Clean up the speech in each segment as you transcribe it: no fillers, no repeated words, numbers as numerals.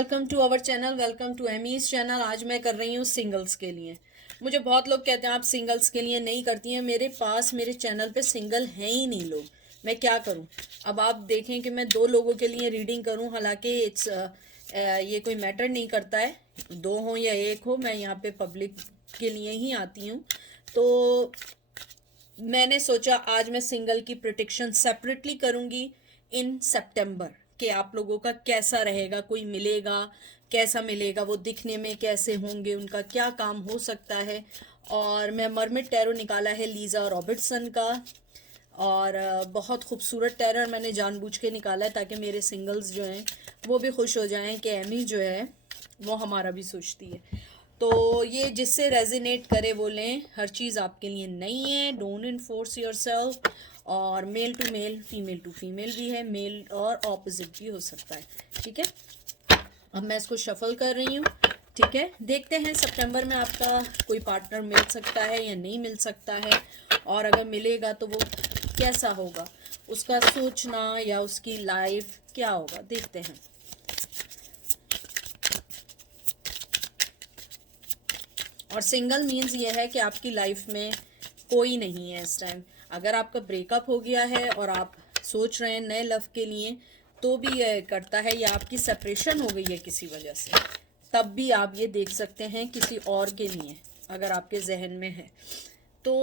Welcome to our channel, welcome to Amy's channel. आज मैं कर रही हूँ सिंगल्स के लिए। मुझे बहुत लोग कहते हैं आप सिंगल्स के लिए नहीं करती हैं। मेरे पास मेरे चैनल पे सिंगल हैं ही नहीं लोग, मैं क्या करूँ। अब आप देखें कि मैं दो लोगों के लिए रीडिंग करूँ, हालांकि ये कोई मैटर नहीं करता है, दो हो या एक हो, मैं यहाँ पे पब्लिक के लिए ही आती हूँ। तो मैंने सोचा आज मैं सिंगल की प्रोटेक्शन सेपरेटली करूंगी इन सितंबर, कि आप लोगों का कैसा रहेगा, कोई मिलेगा, कैसा मिलेगा, वो दिखने में कैसे होंगे, उनका क्या काम हो सकता है। और मैं मरमिड टैरो निकाला है लीजा रॉबर्टसन का, और बहुत खूबसूरत टैरो मैंने जानबूझ के निकाला है ताकि मेरे सिंगल्स जो हैं वो भी खुश हो जाएं कि एमी जो है वो हमारा भी सोचती है। तो ये जिससे रेजिनेट करे वो लें, हर चीज़ आपके लिए नहीं है। Don't enforce yourself. और male to male, female to female भी है, मेल और ऑपोजिट भी हो सकता है। ठीक है, अब मैं इसको शफल कर रही हूँ। ठीक है, देखते हैं सितंबर में आपका कोई पार्टनर मिल सकता है या नहीं मिल सकता है, और अगर मिलेगा तो वो कैसा होगा, उसका सोचना या उसकी लाइफ क्या होगा, देखते हैं। और सिंगल मीन्स ये है कि आपकी लाइफ में कोई नहीं है इस टाइम। अगर आपका ब्रेकअप हो गया है और आप सोच रहे हैं नए लव के लिए, तो भी ये करता है, या आपकी सेपरेशन हो गई है किसी वजह से, तब भी आप ये देख सकते हैं किसी और के लिए, अगर आपके जहन में है तो।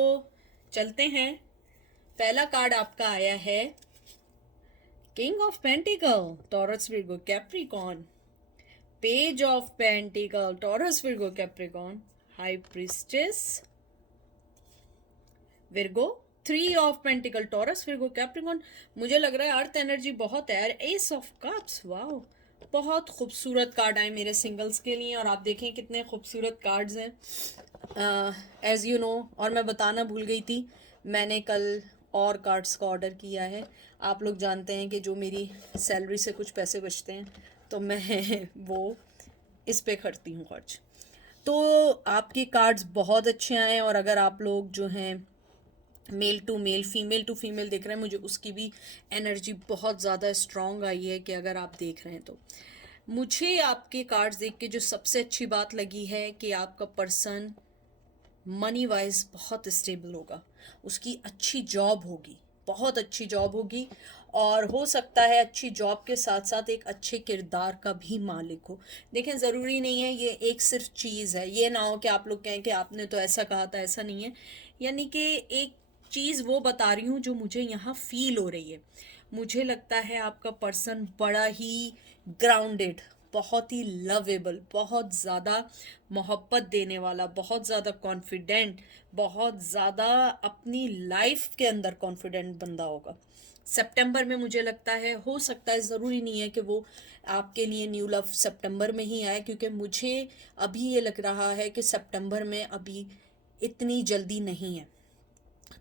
चलते हैं, पहला कार्ड आपका आया है king of pentacle, Taurus Virgo Capricorn. Page of pentacle, Taurus Virgo Capricorn. High priestess, Virgo. Three of pentacle, Taurus Virgo Capricorn. मुझे लग रहा है अर्थ एनर्जी बहुत है यार। एस ऑफ कप्स, वाओ, बहुत खूबसूरत कार्ड आए मेरे सिंगल्स के लिए। और आप देखें कितने खूबसूरत कार्ड्स हैं, एज यू नो। और मैं बताना भूल गई थी, मैंने कल और कार्ड्स का ऑर्डर किया है। आप लोग जानते हैं कि जो मेरी सैलरी से कुछ पैसे बचते हैं तो मैं वो इस पे करती हूँ खर्च। तो आपके कार्ड्स बहुत अच्छे आए। और अगर आप लोग जो हैं male to male, female to female देख रहे हैं, मुझे उसकी भी एनर्जी बहुत ज़्यादा स्ट्रॉन्ग आई है कि अगर आप देख रहे हैं तो। मुझे आपके कार्ड्स देख के जो सबसे अच्छी बात लगी है कि आपका पर्सन मनी वाइज बहुत स्टेबल होगा, उसकी अच्छी जॉब होगी, बहुत अच्छी जॉब होगी। और हो सकता है अच्छी जॉब के साथ साथ एक अच्छे किरदार का भी मालिक हो। देखें, ज़रूरी नहीं है ये एक सिर्फ चीज़ है, ये ना हो कि आप लोग कहें कि आपने तो ऐसा कहा था, ऐसा नहीं है। यानी कि एक चीज़ वो बता रही हूँ जो मुझे यहाँ फील हो रही है। मुझे लगता है आपका पर्सन बड़ा ही ग्राउंडेड, बहुत ही लवेबल, बहुत ज़्यादा मोहब्बत देने वाला, बहुत ज़्यादा कॉन्फिडेंट, बहुत ज़्यादा अपनी लाइफ के अंदर कॉन्फिडेंट बंदा होगा। सितंबर में मुझे लगता है, हो सकता है, ज़रूरी नहीं है कि वो आपके लिए न्यू लव सितंबर में ही आए, क्योंकि मुझे अभी ये लग रहा है कि सितंबर में अभी इतनी जल्दी नहीं है,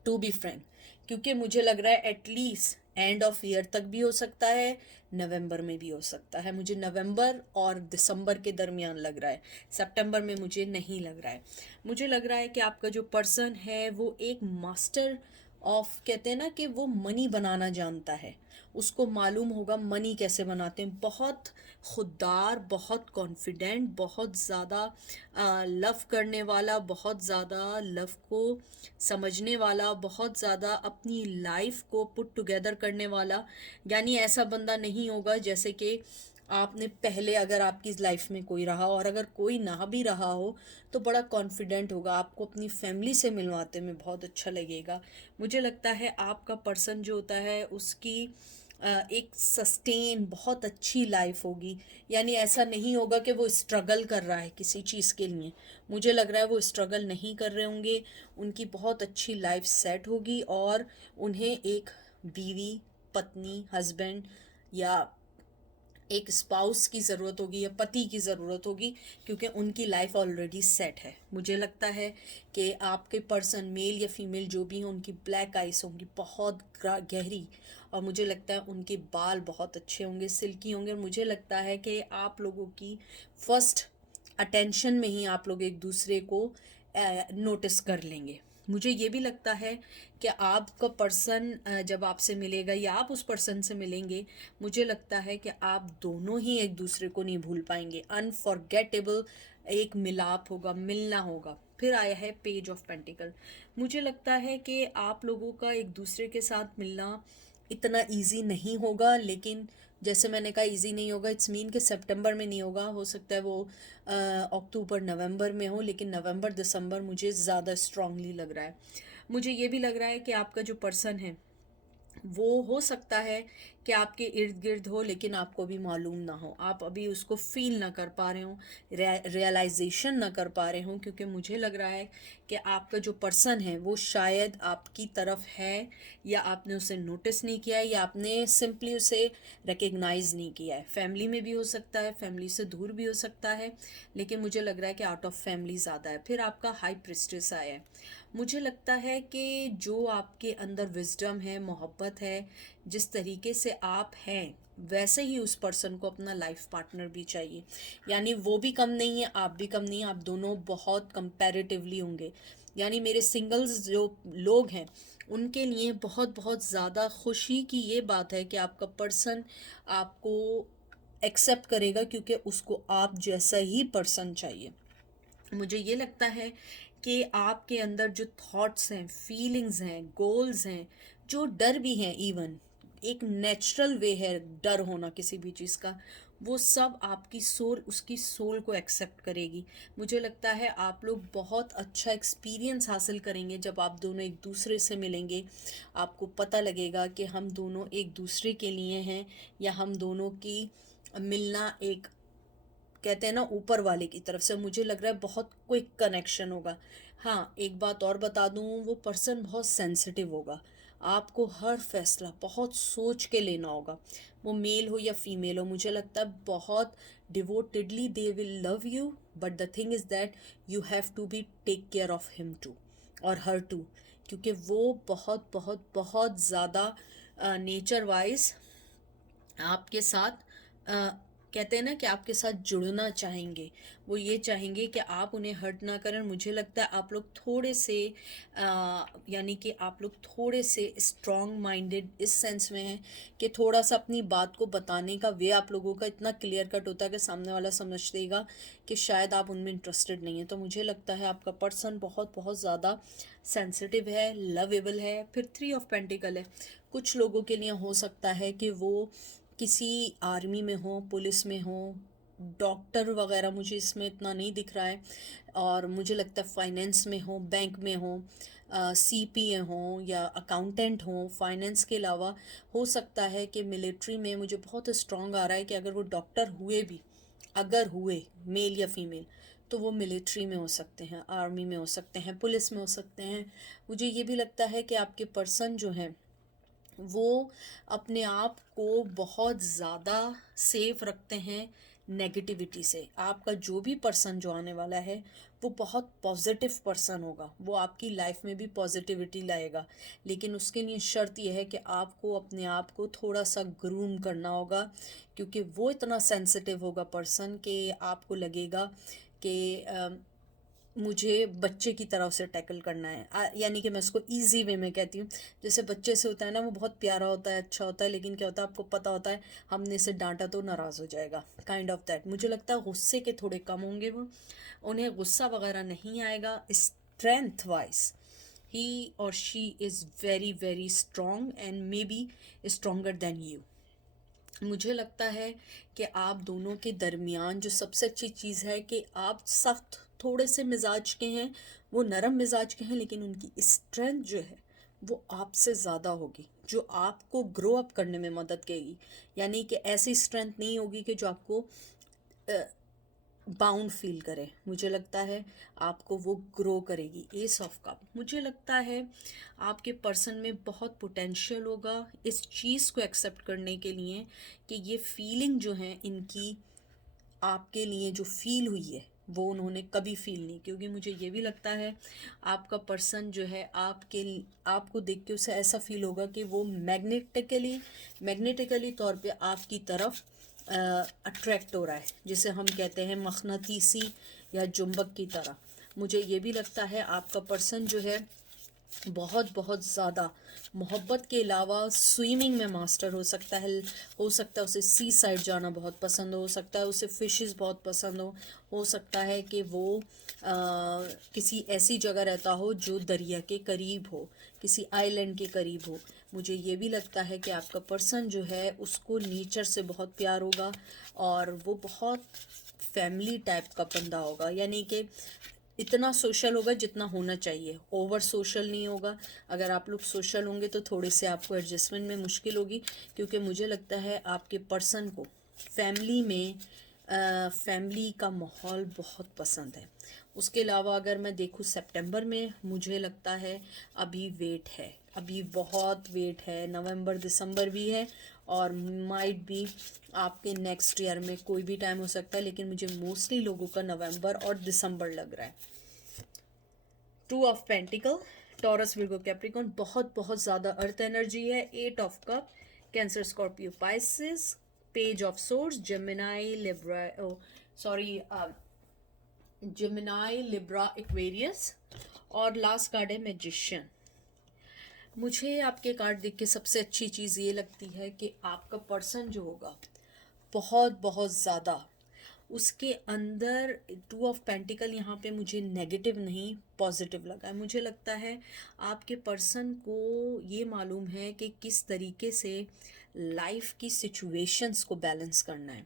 टू बी फ्रैंक। क्योंकि मुझे लग रहा है एटलीस्ट एंड ऑफ ईयर तक भी हो सकता है, नवंबर में भी हो सकता है। मुझे नवंबर और दिसंबर के दरमियान लग रहा है, सितंबर में मुझे नहीं लग रहा है। मुझे लग रहा है कि आपका जो पर्सन है वो एक मास्टर ऑफ, कहते हैं ना कि वो मनी बनाना जानता है, उसको मालूम होगा मनी कैसे बनाते हैं। बहुत खुददार, बहुत कॉन्फिडेंट, बहुत ज़्यादा लव करने वाला, बहुत ज़्यादा लव को समझने वाला, बहुत ज़्यादा अपनी लाइफ को पुट टुगेदर करने वाला। यानी ऐसा बंदा नहीं होगा जैसे कि आपने पहले, अगर आपकी लाइफ में कोई रहा, और अगर कोई ना भी रहा हो तो बड़ा कॉन्फिडेंट होगा, आपको अपनी फैमिली से मिलवाते में बहुत अच्छा लगेगा। मुझे लगता है आपका पर्सन जो होता है उसकी एक सस्टेन बहुत अच्छी लाइफ होगी। यानी ऐसा नहीं होगा कि वो स्ट्रगल कर रहा है किसी चीज़ के लिए। मुझे लग रहा है वो स्ट्रगल नहीं कर रहे होंगे, उनकी बहुत अच्छी लाइफ सेट होगी, और उन्हें एक बीवी, पत्नी, हस्बैंड या एक स्पाउस की ज़रूरत होगी या पति की ज़रूरत होगी, क्योंकि उनकी लाइफ ऑलरेडी सेट है। मुझे लगता है कि आपके पर्सन, मेल या फीमेल जो भी हों, उनकी ब्लैक आइस होंगी, बहुत गहरी। और मुझे लगता है उनके बाल बहुत अच्छे होंगे, सिल्की होंगे। और मुझे लगता है कि आप लोगों की फर्स्ट अटेंशन में ही आप लोग एक दूसरे को नोटिस कर लेंगे। मुझे ये भी लगता है कि आपका पर्सन जब आपसे मिलेगा या आप उस पर्सन से मिलेंगे, मुझे लगता है कि आप दोनों ही एक दूसरे को नहीं भूल पाएंगे। अनफॉरगेटेबल एक मिलाप होगा, मिलना होगा। फिर आया है पेज ऑफ पेंटिकल। मुझे लगता है कि आप लोगों का एक दूसरे के साथ मिलना इतना इजी नहीं होगा, लेकिन जैसे मैंने कहा इजी नहीं होगा, इट्स मीन कि सितंबर में नहीं होगा, हो सकता है वो अक्टूबर नवंबर में हो, लेकिन नवंबर दिसंबर मुझे ज़्यादा स्ट्रांगली लग रहा है। मुझे ये भी लग रहा है कि आपका जो पर्सन है वो हो सकता है कि आपके इर्द गिर्द हो, लेकिन आपको भी मालूम ना हो, आप अभी उसको फील ना कर पा रहे हो, रियलाइजेशन ना कर पा रहे हो, क्योंकि मुझे लग रहा है कि आपका जो पर्सन है वो शायद आपकी तरफ है, या आपने उसे नोटिस नहीं किया है, या आपने सिंपली उसे रिकग्नाइज नहीं किया है। फैमिली में भी हो सकता है, फैमिली से दूर भी हो सकता है, लेकिन मुझे लग रहा है कि आउट ऑफ फैमिली ज़्यादा है। फिर आपका हाई प्रिस्टेस आया है। मुझे लगता है कि जो आपके अंदर विजडम है, मोहब्बत है, जिस तरीके से आप हैं वैसे ही उस पर्सन को अपना लाइफ पार्टनर भी चाहिए। यानी वो भी कम नहीं है, आप भी कम नहीं है, आप दोनों बहुत कंपैरेटिवली होंगे। यानी मेरे सिंगल्स जो लोग हैं उनके लिए बहुत बहुत ज़्यादा खुशी की ये बात है कि आपका पर्सन आपको एक्सेप्ट करेगा, क्योंकि उसको आप जैसा ही पर्सन चाहिए। मुझे ये लगता है कि आपके अंदर जो थॉट्स हैं, फीलिंग्स हैं, गोल्स हैं, जो डर भी हैं, इवन एक नेचुरल वे है डर होना किसी भी चीज़ का, वो सब आपकी सोल, उसकी सोल को एक्सेप्ट करेगी। मुझे लगता है आप लोग बहुत अच्छा एक्सपीरियंस हासिल करेंगे जब आप दोनों एक दूसरे से मिलेंगे। आपको पता लगेगा कि हम दोनों एक दूसरे के लिए हैं, या हम दोनों की मिलना एक, कहते हैं ना, ऊपर वाले की तरफ से। मुझे लग रहा है बहुत क्विक कनेक्शन होगा। हाँ, एक बात और बता दूँ, वो पर्सन बहुत सेंसिटिव होगा। आपको हर फैसला बहुत सोच के लेना होगा, वो मेल हो या फीमेल हो। मुझे लगता है बहुत devotedly they will love you, but the thing is that you have to be take care of him too और हर टू, क्योंकि वो बहुत बहुत बहुत ज़्यादा नेचर वाइज आपके साथ कहते हैं ना कि आपके साथ जुड़ना चाहेंगे। वो ये चाहेंगे कि आप उन्हें हर्ट ना करें। मुझे लगता है आप लोग थोड़े से यानी कि आप लोग थोड़े से स्ट्रॉन्ग माइंडेड इस सेंस में हैं कि थोड़ा सा अपनी बात को बताने का वे आप लोगों का इतना क्लियर कट होता है कि सामने वाला समझ देगा कि शायद आप उनमें इंटरेस्टेड नहीं है। तो मुझे लगता है आपका पर्सन बहुत बहुत ज़्यादा सेंसिटिव है, लवेबल है। फिर 3 ऑफ पेंटिकल है। कुछ लोगों के लिए हो सकता है कि वो किसी आर्मी में हो, पुलिस में हो, डॉक्टर वगैरह मुझे इसमें इतना नहीं दिख रहा है, और मुझे लगता है फाइनेंस में हो, बैंक में हो, सीपीए हो या अकाउंटेंट हो। फाइनेंस के अलावा हो सकता है कि मिलिट्री में, मुझे बहुत स्ट्रांग आ रहा है कि अगर वो डॉक्टर हुए भी, अगर हुए मेल या फीमेल, तो वो मिलिट्री में हो सकते हैं, आर्मी में हो सकते हैं, पुलिस में हो सकते हैं। मुझे ये भी लगता है कि आपके पर्सन जो हैं वो अपने आप को बहुत ज़्यादा सेफ रखते हैं नेगेटिविटी से। आपका जो भी पर्सन जो आने वाला है वो बहुत पॉजिटिव पर्सन होगा, वो आपकी लाइफ में भी पॉजिटिविटी लाएगा, लेकिन उसके लिए शर्त यह है कि आपको अपने आप को थोड़ा सा ग्रूम करना होगा, क्योंकि वो इतना सेंसिटिव होगा पर्सन कि आपको लगेगा कि मुझे बच्चे की तरह उसे टैकल करना है। यानी कि मैं उसको ईजी वे में कहती हूँ, जैसे बच्चे से होता है ना, वो बहुत प्यारा होता है, अच्छा होता है, लेकिन क्या होता है आपको पता होता है हमने इसे डांटा तो नाराज़ हो जाएगा, काइंड ऑफ दैट। मुझे लगता है गुस्से के थोड़े कम होंगे वो, उन्हें गुस्सा वगैरह नहीं आएगा। स्ट्रेंथ वाइज ही और she is very very strong and may be stronger then you. मुझे लगता है कि आप दोनों के दरमियान जो सबसे अच्छी चीज़ है कि आप सख्त थोड़े से मिजाज के हैं, वो नरम मिजाज के हैं, लेकिन उनकी स्ट्रेंथ जो है वो आपसे ज़्यादा होगी, जो आपको ग्रो अप करने में मदद करेगी। यानी कि ऐसी स्ट्रेंथ नहीं होगी कि जो आपको बाउंड फील करे। मुझे लगता है आपको वो ग्रो करेगी। एस ऑफ कप, मुझे लगता है आपके पर्सन में बहुत पोटेंशियल होगा इस चीज़ को एक्सेप्ट करने के लिए कि ये फीलिंग जो है इनकी आपके लिए जो फील हुई है वो उन्होंने कभी फील नहीं, क्योंकि मुझे ये भी लगता है आपका पर्सन जो है आपको देख के उसे ऐसा फील होगा कि वो मैग्नेटिकली तौर पे आपकी तरफ अट्रैक्ट हो रहा है, जिसे हम कहते हैं मखनातीसी या चुंबक की तरह। मुझे ये भी लगता है आपका पर्सन जो है बहुत बहुत ज़्यादा मोहब्बत के अलावा स्विमिंग में मास्टर हो सकता है उसे सी साइड जाना बहुत पसंद हो सकता है उसे फिशेस बहुत पसंद हो सकता है कि वो किसी ऐसी जगह रहता हो जो दरिया के करीब हो, किसी आइलैंड के करीब हो। मुझे ये भी लगता है कि आपका पर्सन जो है उसको नेचर से बहुत प्यार होगा और वो बहुत फैमिली टाइप का बंदा होगा, यानी कि इतना सोशल होगा जितना होना चाहिए, ओवर सोशल नहीं होगा। अगर आप लोग सोशल होंगे तो थोड़े से आपको एडजस्टमेंट में मुश्किल होगी, क्योंकि मुझे लगता है आपके पर्सन को फैमिली में फैमिली का माहौल बहुत पसंद है। उसके अलावा अगर मैं देखूँ सितंबर में, मुझे लगता है अभी वेट है, अभी बहुत वेट है, नवंबर दिसंबर भी है और माइट भी आपके नेक्स्ट ईयर में कोई भी टाइम हो सकता है, लेकिन मुझे मोस्टली लोगों का नवंबर और दिसंबर लग रहा है। Two of pentacle, Taurus Virgo Capricorn, बहुत बहुत ज़्यादा अर्थ एनर्जी है। Eight of cup, Cancer Scorpio Pisces, page of swords, Gemini Libra, sorry Gemini Libra Aquarius, और लास्ट कार्ड है मैजिशियन। मुझे आपके कार्ड देख के सबसे अच्छी चीज़ ये लगती है कि आपका पर्सन जो होगा बहुत बहुत ज़्यादा उसके अंदर, टू ऑफ पेंटिकल यहाँ पे मुझे नेगेटिव नहीं पॉजिटिव लगा है। मुझे लगता है आपके पर्सन को ये मालूम है कि किस तरीके से लाइफ की सिचुएशंस को बैलेंस करना है,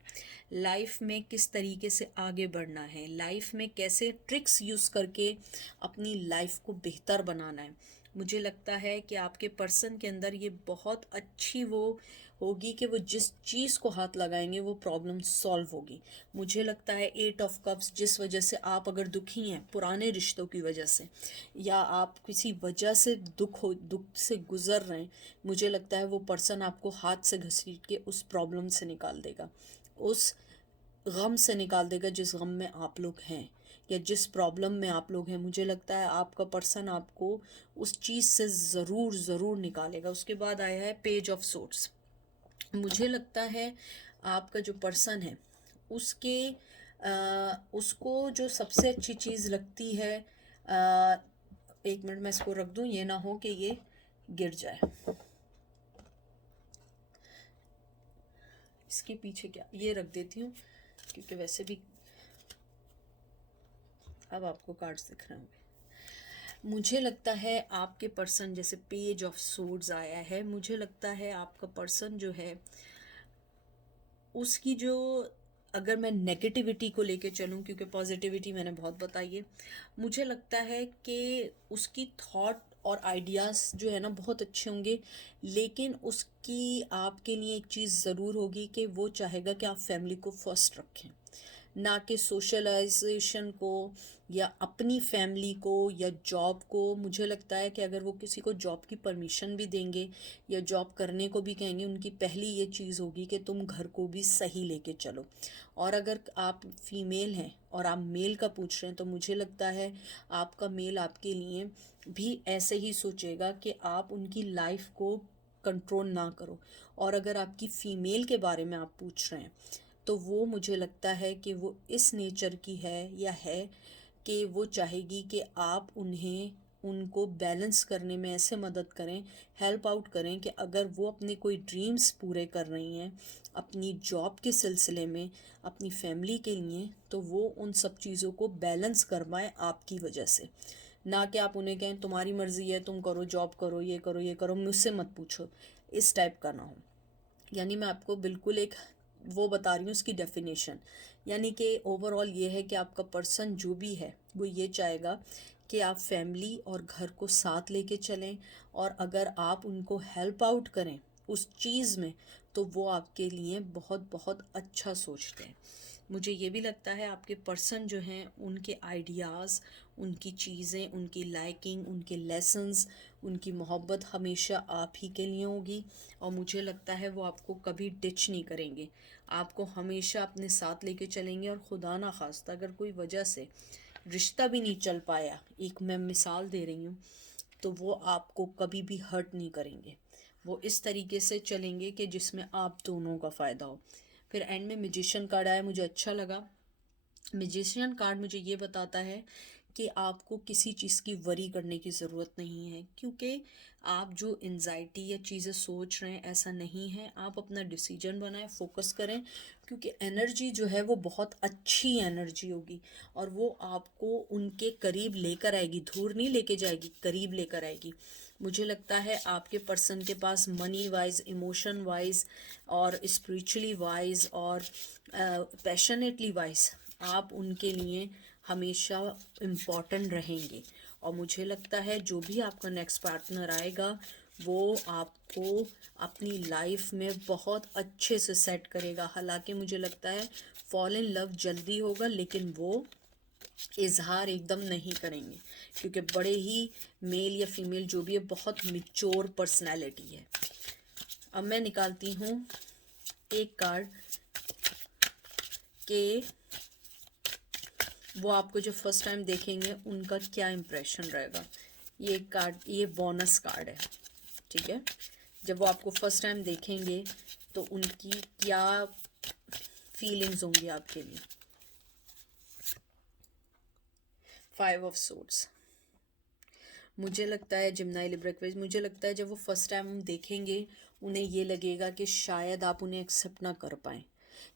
लाइफ में किस तरीके से आगे बढ़ना है, लाइफ में कैसे ट्रिक्स यूज़ करके अपनी लाइफ को बेहतर बनाना है। मुझे लगता है कि आपके पर्सन के अंदर ये बहुत अच्छी वो होगी कि वो जिस चीज़ को हाथ लगाएंगे वो प्रॉब्लम सॉल्व होगी। मुझे लगता है एट ऑफ कप्स, जिस वजह से आप अगर दुखी हैं पुराने रिश्तों की वजह से, या आप किसी वजह से दुख से गुजर रहे हैं, मुझे लगता है वो पर्सन आपको हाथ से घसीट के उस प्रॉब्लम से निकाल देगा, उस गम से निकाल देगा जिस गम में आप लोग हैं या जिस प्रॉब्लम में आप लोग हैं। मुझे लगता है आपका पर्सन आपको उस चीज़ से ज़रूर ज़रूर निकालेगा। उसके बाद आया है पेज ऑफ सोर्ड्स। मुझे लगता है आपका जो पर्सन है उसके उसको जो सबसे अच्छी चीज़ लगती है, एक मिनट मैं इसको रख दूं, ये ना हो कि ये गिर जाए। इसके पीछे क्या, ये रख देती हूँ क्योंकि वैसे भी अब आपको कार्ड्स दिख रहे होंगे। मुझे लगता है आपके पर्सन, जैसे पेज ऑफ सोर्ड्स आया है, मुझे लगता है आपका पर्सन जो है उसकी जो, अगर मैं नेगेटिविटी को लेके चलूँ, क्योंकि पॉजिटिविटी मैंने बहुत बताई है, मुझे लगता है कि उसकी थॉट और आइडियाज़ जो है ना बहुत अच्छे होंगे, लेकिन उसकी आपके लिए एक चीज़ ज़रूर होगी कि वो चाहेगा कि आप फैमिली को फर्स्ट रखें, ना कि सोशलाइजेशन को या अपनी फैमिली को या जॉब को। मुझे लगता है कि अगर वो किसी को जॉब की परमिशन भी देंगे या जॉब करने को भी कहेंगे, उनकी पहली ये चीज़ होगी कि तुम घर को भी सही लेके चलो। और अगर आप फीमेल हैं और आप मेल का पूछ रहे हैं, तो मुझे लगता है आपका मेल आपके लिए भी ऐसे ही सोचेगा कि आप उनकी लाइफ को कंट्रोल ना करो। और अगर आपकी फ़ीमेल के बारे में आप पूछ रहे हैं, तो वो मुझे लगता है कि वो इस नेचर की है या है कि वो चाहेगी कि आप उनको बैलेंस करने में ऐसे मदद करें, हेल्प आउट करें कि अगर वो अपने कोई ड्रीम्स पूरे कर रही हैं अपनी जॉब के सिलसिले में, अपनी फैमिली के लिए, तो वो उन सब चीज़ों को बैलेंस करवाएं आपकी वजह से। ना कि आप उन्हें कहें तुम्हारी मर्ज़ी है, तुम करो, जॉब करो, ये करो, ये करो, मुझसे मत पूछो, इस टाइप का ना हो। यानी मैं आपको बिल्कुल एक वो बता रही हूँ उसकी डेफिनेशन, यानी कि ओवरऑल ये है कि आपका पर्सन जो भी है वो ये चाहेगा कि आप फैमिली और घर को साथ लेके चलें, और अगर आप उनको हेल्प आउट करें उस चीज़ में, तो वो आपके लिए बहुत बहुत अच्छा सोचते हैं। मुझे ये भी लगता है आपके पर्सन जो हैं उनके आइडियाज़, उनकी चीज़ें, उनकी लाइकिंग, उनके लेसन्स, उनकी मोहब्बत हमेशा आप ही के लिए होगी। और मुझे लगता है वो आपको कभी डिच नहीं करेंगे, आपको हमेशा अपने साथ लेके चलेंगे। और खुदा ना खास्ता अगर कोई वजह से रिश्ता भी नहीं चल पाया, एक मैं मिसाल दे रही हूँ, तो वो आपको कभी भी हर्ट नहीं करेंगे। वो इस तरीके से चलेंगे कि जिसमें आप दोनों का फ़ायदा हो। फिर एंड में मैजिशियन कार्ड आया, मुझे अच्छा लगा। मैजिशियन कार्ड मुझे ये बताता है कि आपको किसी चीज़ की वरी करने की ज़रूरत नहीं है, क्योंकि आप जो एनजाइटी या चीज़ें सोच रहे हैं ऐसा नहीं है। आप अपना डिसीजन बनाएं, फोकस करें, क्योंकि एनर्जी जो है वो बहुत अच्छी एनर्जी होगी और वो आपको उनके करीब लेकर आएगी, दूर नहीं लेके जाएगी, करीब लेकर आएगी। मुझे लगता है आपके पर्सन के पास मनी वाइज, इमोशन वाइज और स्पिरिचुअली वाइज और पैशनेटली वाइज आप उनके लिए हमेशा इम्पॉर्टेंट रहेंगे। और मुझे लगता है जो भी आपका नेक्स्ट पार्टनर आएगा वो आपको अपनी लाइफ में बहुत अच्छे से सेट करेगा। हालांकि मुझे लगता है फॉल इन लव जल्दी होगा, लेकिन वो इजहार एकदम नहीं करेंगे, क्योंकि बड़े ही मेल या फीमेल जो भी है बहुत मिच्योर पर्सनैलिटी है। अब मैं निकालती हूँ एक कार्ड के वो आपको जो फर्स्ट टाइम देखेंगे उनका क्या इम्प्रेशन रहेगा। ये कार्ड, ये बोनस कार्ड है, ठीक है। जब वो आपको फर्स्ट टाइम देखेंगे तो उनकी क्या फीलिंग्स होंगी आपके लिए। 5 ऑफ सोर्ड्स। मुझे लगता है जिम्नाई लिब्रा एक्वेरियस, मुझे लगता है जब वो फर्स्ट टाइम हम देखेंगे उन्हें ये लगेगा कि शायद आप उन्हें एक्सेप्ट ना कर पाएँ,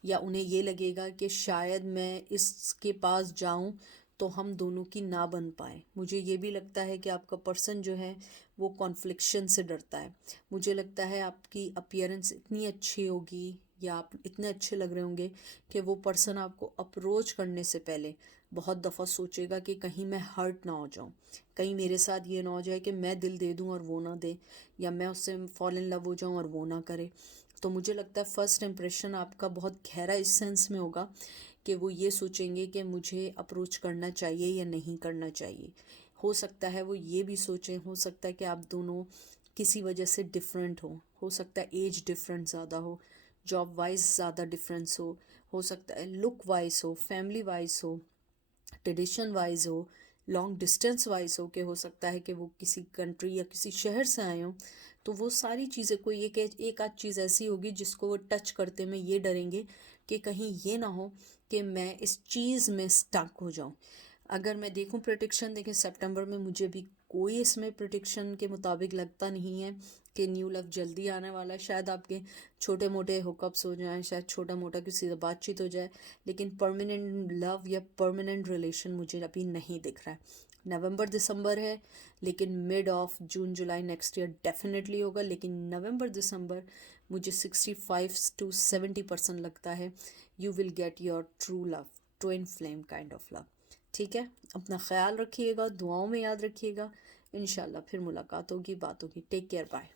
या उन्हें ये लगेगा कि शायद मैं इसके पास जाऊं तो हम दोनों की ना बन पाए। मुझे ये भी लगता है कि आपका पर्सन जो है वो कॉन्फ्लिक्शन से डरता है। मुझे लगता है आपकी अपीयरेंस इतनी अच्छी होगी या आप इतने अच्छे लग रहे होंगे कि वो पर्सन आपको अप्रोच करने से पहले बहुत दफ़ा सोचेगा कि कहीं मैं हर्ट ना हो जाऊं, कहीं मेरे साथ ये ना हो जाए कि मैं दिल दे दूं और वो ना दे, या मैं उससे फॉल इन लव हो जाऊं और वो ना करे। तो मुझे लगता है फर्स्ट इम्प्रेशन आपका बहुत गहरा इस सेंस में होगा कि वो ये सोचेंगे कि मुझे अप्रोच करना चाहिए या नहीं करना चाहिए। हो सकता है वो ये भी सोचें, हो सकता है कि आप दोनों किसी वजह से डिफरेंट हो सकता है एज डिफरेंट ज़्यादा हो, जॉब वाइज ज़्यादा डिफरेंस हो सकता है लुक वाइज हो, फैमिली वाइज हो, ट्रेडिशन वाइज हो, लॉन्ग डिस्टेंस वाइज हो, कि हो सकता है कि वो किसी कंट्री या किसी शहर से आए हों। तो वो सारी चीज़ें, कोई एक आध चीज़ ऐसी होगी जिसको वो टच करते में ये डरेंगे कि कहीं ये ना हो कि मैं इस चीज़ में स्टक हो जाऊं। अगर मैं देखूं प्रेडिक्शन, देखें सितंबर में मुझे भी कोई इसमें प्रेडिक्शन के मुताबिक लगता नहीं है कि न्यू लव जल्दी आने वाला है। शायद आपके छोटे मोटे हुकअप्स हो जाएं, शायद छोटा मोटा किसी से बातचीत हो जाए, लेकिन परमानेंट लव या परमानेंट रिलेशन मुझे अभी नहीं दिख रहा है। नवंबर दिसंबर है, लेकिन mid of June July next year definitely होगा। लेकिन नवंबर दिसंबर मुझे 65 to 70% लगता है you will get your true love, twin flame kind of love. ठीक है, अपना ख्याल रखिएगा, दुआओं में याद रखिएगा। इंशाल्लाह फिर मुलाकात होगी, बात होगी। Take care, bye.